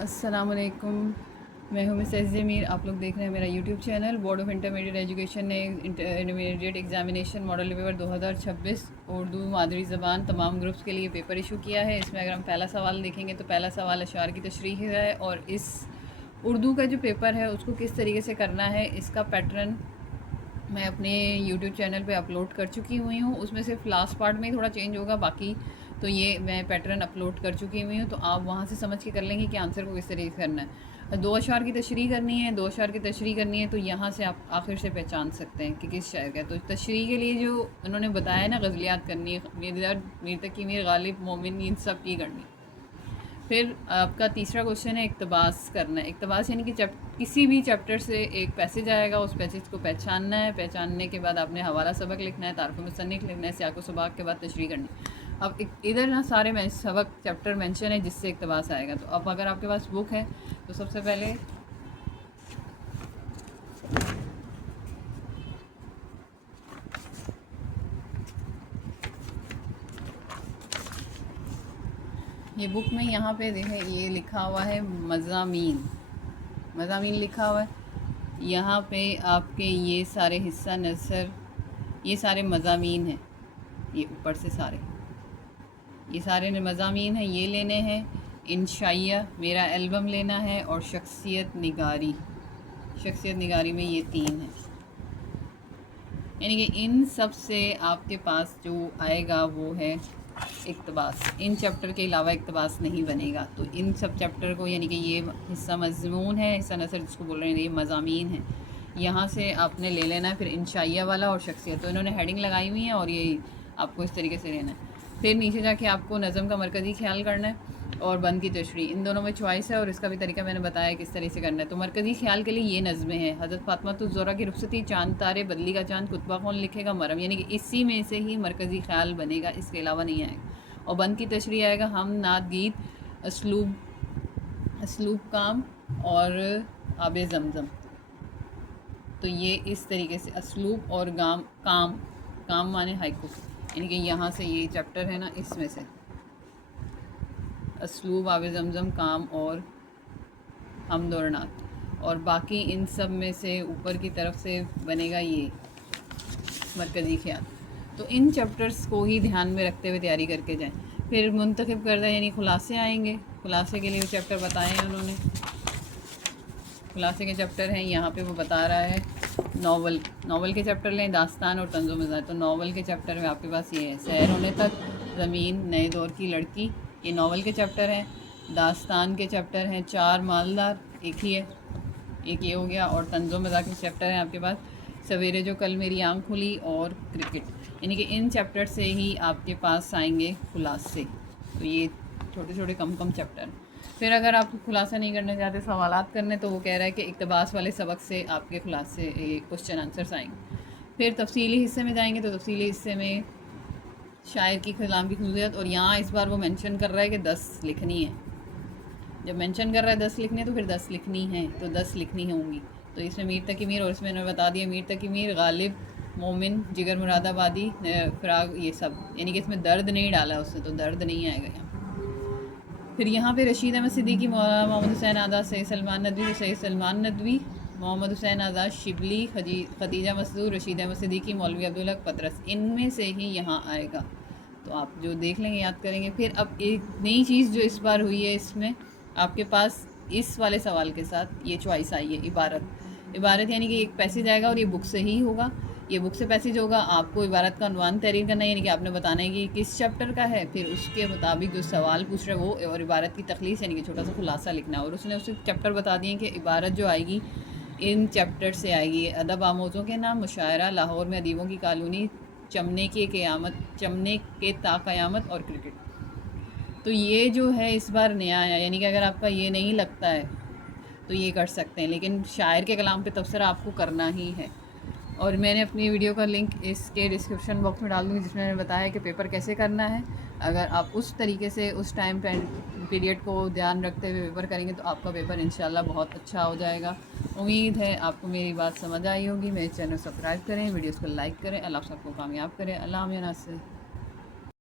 السلام علیکم، میں ہوں مس عزیز میر. آپ لوگ دیکھ رہے ہیں میرا YouTube channel. Board of intermediate education نے intermediate examination model paper 2026 Urdu مادری زبان تمام گروپس کے لیے پیپر ایشو کیا ہے. اس میں اگر ہم پہلا سوال دیکھیں گے تو پہلا سوال اشعار کی تشریح ہے، اور اس اردو کا جو پیپر ہے اس کو کس طریقے سے کرنا ہے اس کا پیٹرن میں اپنے یوٹیوب چینل پہ اپلوڈ کر چکی ہوئی ہوں. اس میں صرف لاسٹ پارٹ میں ہی تھوڑا چینج ہوگا، باقی تو یہ میں پیٹرن اپلوڈ کر چکی ہوئی ہوں، تو آپ وہاں سے سمجھ کے کر لیں گے کہ آنسر کو کس طریقے سے کرنا ہے. 2 اشعار کی تشریح کرنی ہے. 2 اشعار کی تشریح کرنی ہے تو یہاں سے آپ آخر سے پہچان سکتے ہیں کہ کس شاعر کا ہے. تو تشریح کے لیے جو انہوں نے بتایا نا، غزلیات کرنی ہے، میر تقی میر، غالب، مومن، ان سب کی کرنی. پھر آپ کا تیسرا کوشچن ہے اقتباس کرنا ہے. اقتباس یعنی کہ کسی بھی چیپٹر سے ایک پیسج آئے گا، اس پیسج کو پہچاننا ہے. پہچاننے کے بعد آپ نے حوالہ سبق لکھنا ہے، تعارف مصنف لکھنا ہے، سیاق و سباق کے بعد تشریح کرنی ہے. اب ادھر نا سارے سبق چیپٹر مینشن ہے جس سے اقتباس آئے گا. تو اب اگر آپ کے پاس بک ہے تو سب سے پہلے یہ بک میں یہاں پہ دیکھیں یہ لکھا ہوا ہے مضامین لکھا ہوا ہے. یہاں پہ آپ کے یہ سارے حصہ نثر، یہ سارے مضامین ہیں. یہ اوپر سے یہ سارے مضامین ہیں، یہ لینے ہیں. انشائیہ میرا البم لینا ہے، اور شخصیت نگاری میں یہ 3 ہیں. یعنی کہ ان سب سے آپ کے پاس جو آئے گا وہ ہے اقتباس. ان چیپٹر کے علاوہ اقتباس نہیں بنے گا. تو ان سب چیپٹر کو، یعنی کہ یہ حصہ مضمون ہے، حصہ نثر جس کو بول رہے ہیں، یہ مضامین ہیں. یہاں سے آپ نے لے لینا ہے. پھر انشائیہ والا اور شخصیت، تو انہوں نے ہیڈنگ لگائی ہوئی ہیں اور یہ آپ کو اس طریقے سے لینا ہے. پھر نیچے جا کے آپ کو نظم کا مرکزی خیال کرنا ہے اور بند کی تشریح. ان دونوں میں چوائس ہے، اور اس کا بھی طریقہ میں نے بتایا کس طرح سے کرنا ہے. تو مرکزی خیال کے لیے یہ نظمیں ہیں: حضرت فاطمہ الزہرا کی رخصتی، چاند تارے، بدلی کا چاند، کتبہ کون لکھے گا، مرم. یعنی کہ اسی میں سے ہی مرکزی خیال بنے گا، اس کے علاوہ نہیں آئے گا. اور بند کی تشریح آئے گا ہم، نعت، گیت، اسلوب کام اور آب زمزم. تو یہ اس طریقے سے اسلوب اور کام مانے ہائیکو. یعنی کہ یہاں سے یہ چیپٹر ہے نا، اس میں سے اسلوب، آب زمزم، کام اور حمد و نعت. اور باقی ان سب میں سے اوپر کی طرف سے بنے گا یہ مرکزی خیال. تو ان چیپٹرز کو ہی دھیان میں رکھتے ہوئے تیاری کر کے جائیں. پھر منتخب کردہ یعنی خلاصے آئیں گے. خلاصے کے لیے وہ چیپٹر بتائے ہیں انہوں نے. خلاصے کے چیپٹر ہیں یہاں پہ وہ بتا رہا ہے. ناول کے چیپٹر لیں، داستان اور طنز و مزاح. تو ناول کے چیپٹر میں آپ کے پاس یہ ہے: سیر ہونے تک، زمین، نئے دور کی لڑکی. یہ ناول کے چیپٹر ہیں. داستان کے چیپٹر ہیں 4 مالدار، ایک ہی ہے، ایک یہ ہو گیا. اور طنز و مزاح کے چیپٹر ہیں آپ کے پاس سویرے جو کل میری آنکھ کھلی اور کرکٹ. یعنی کہ ان چیپٹر سے ہی آپ کے پاس آئیں گے خلاصے. تو یہ چھوٹے چھوٹے کم چیپٹر. پھر اگر آپ خلاصہ نہیں کرنا چاہتے، سوالات کرنے، تو وہ کہہ رہا ہے کہ اقتباس والے سبق سے آپ کے خلاصے کوشچن آنسرس آئیں گے. پھر تفصیلی حصے میں جائیں گے تو تفصیلی حصے میں شاعر کی کلام کی خصوصیت. اور یہاں اس بار وہ مینشن کر رہا ہے کہ 10 لکھنی ہے. جب مینشن کر رہا ہے 10 لکھنی ہے تو پھر 10 لکھنی ہیں، تو 10 لکھنی ہوں گی. تو اس میں میر تقی میر، اور اس میں انہوں نے بتا دیا میر تقی میر، غالب، مومن، جگر مراد آبادی، فراغ، یہ سب. یعنی کہ اس میں درد نہیں ڈالا اس نے، تو درد نہیں آئے گا یہاں. پھر یہاں پہ رشید احمد صدیقی، محمد حسین آزاد، سید سلمان ندوی، محمد حسین آزاد شبلی، خدیجہ مسدور، رشید احمد صدیقی، مولوی عبدالحق پطرس. ان میں سے ہی یہاں آئے گا. تو آپ جو دیکھ لیں گے، یاد کریں گے. پھر اب ایک نئی چیز جو اس بار ہوئی ہے، اس میں آپ کے پاس اس والے سوال کے ساتھ یہ چوائس آئی ہے: عبارت یعنی کہ ایک پیسج آئے گا اور یہ بک سے ہی ہوگا. یہ بک سے پیسج ہوگا. آپ کو عبارت کا عنوان تحریر کرنا ہے، یعنی کہ آپ نے بتانا ہے کہ کس چیپٹر کا ہے. پھر اس کے مطابق جو سوال پوچھ رہے وہ، اور عبارت کی تخلیص یعنی کہ چھوٹا سا خلاصہ لکھنا ہے. اور اس نے اسے چیپٹر بتا دیے کہ عبارت جو آئے گی ان چیپٹر سے آئے گی: ادب آموزوں کے نام، مشاعرہ، لاہور میں ادیبوں کی کالونی، چمنے کے تا قیامت، اور کرکٹ. تو یہ جو ہے اس بار نیا آیا. یعنی کہ اگر آپ کا یہ نہیں لگتا ہے تو یہ کر سکتے ہیں، لیکن شاعر کے کلام پہ تبصرہ آپ کو کرنا ہی ہے. اور میں نے اپنی ویڈیو کا لنک اس کے ڈسکرپشن باکس میں ڈال دوں گی، جس میں نے بتایا کہ پیپر کیسے کرنا ہے. اگر آپ اس طریقے سے اس ٹائم پیریڈ کو دھیان رکھتے ہوئے پیپر کریں گے تو آپ کا پیپر انشاءاللہ بہت اچھا ہو جائے گا. امید ہے آپ کو میری بات سمجھ آئی ہوگی. میرے چینل سبسکرائب کریں، ویڈیوز کو لائک کریں. اللہ سب کو کامیاب کرے. اللہ ناصر.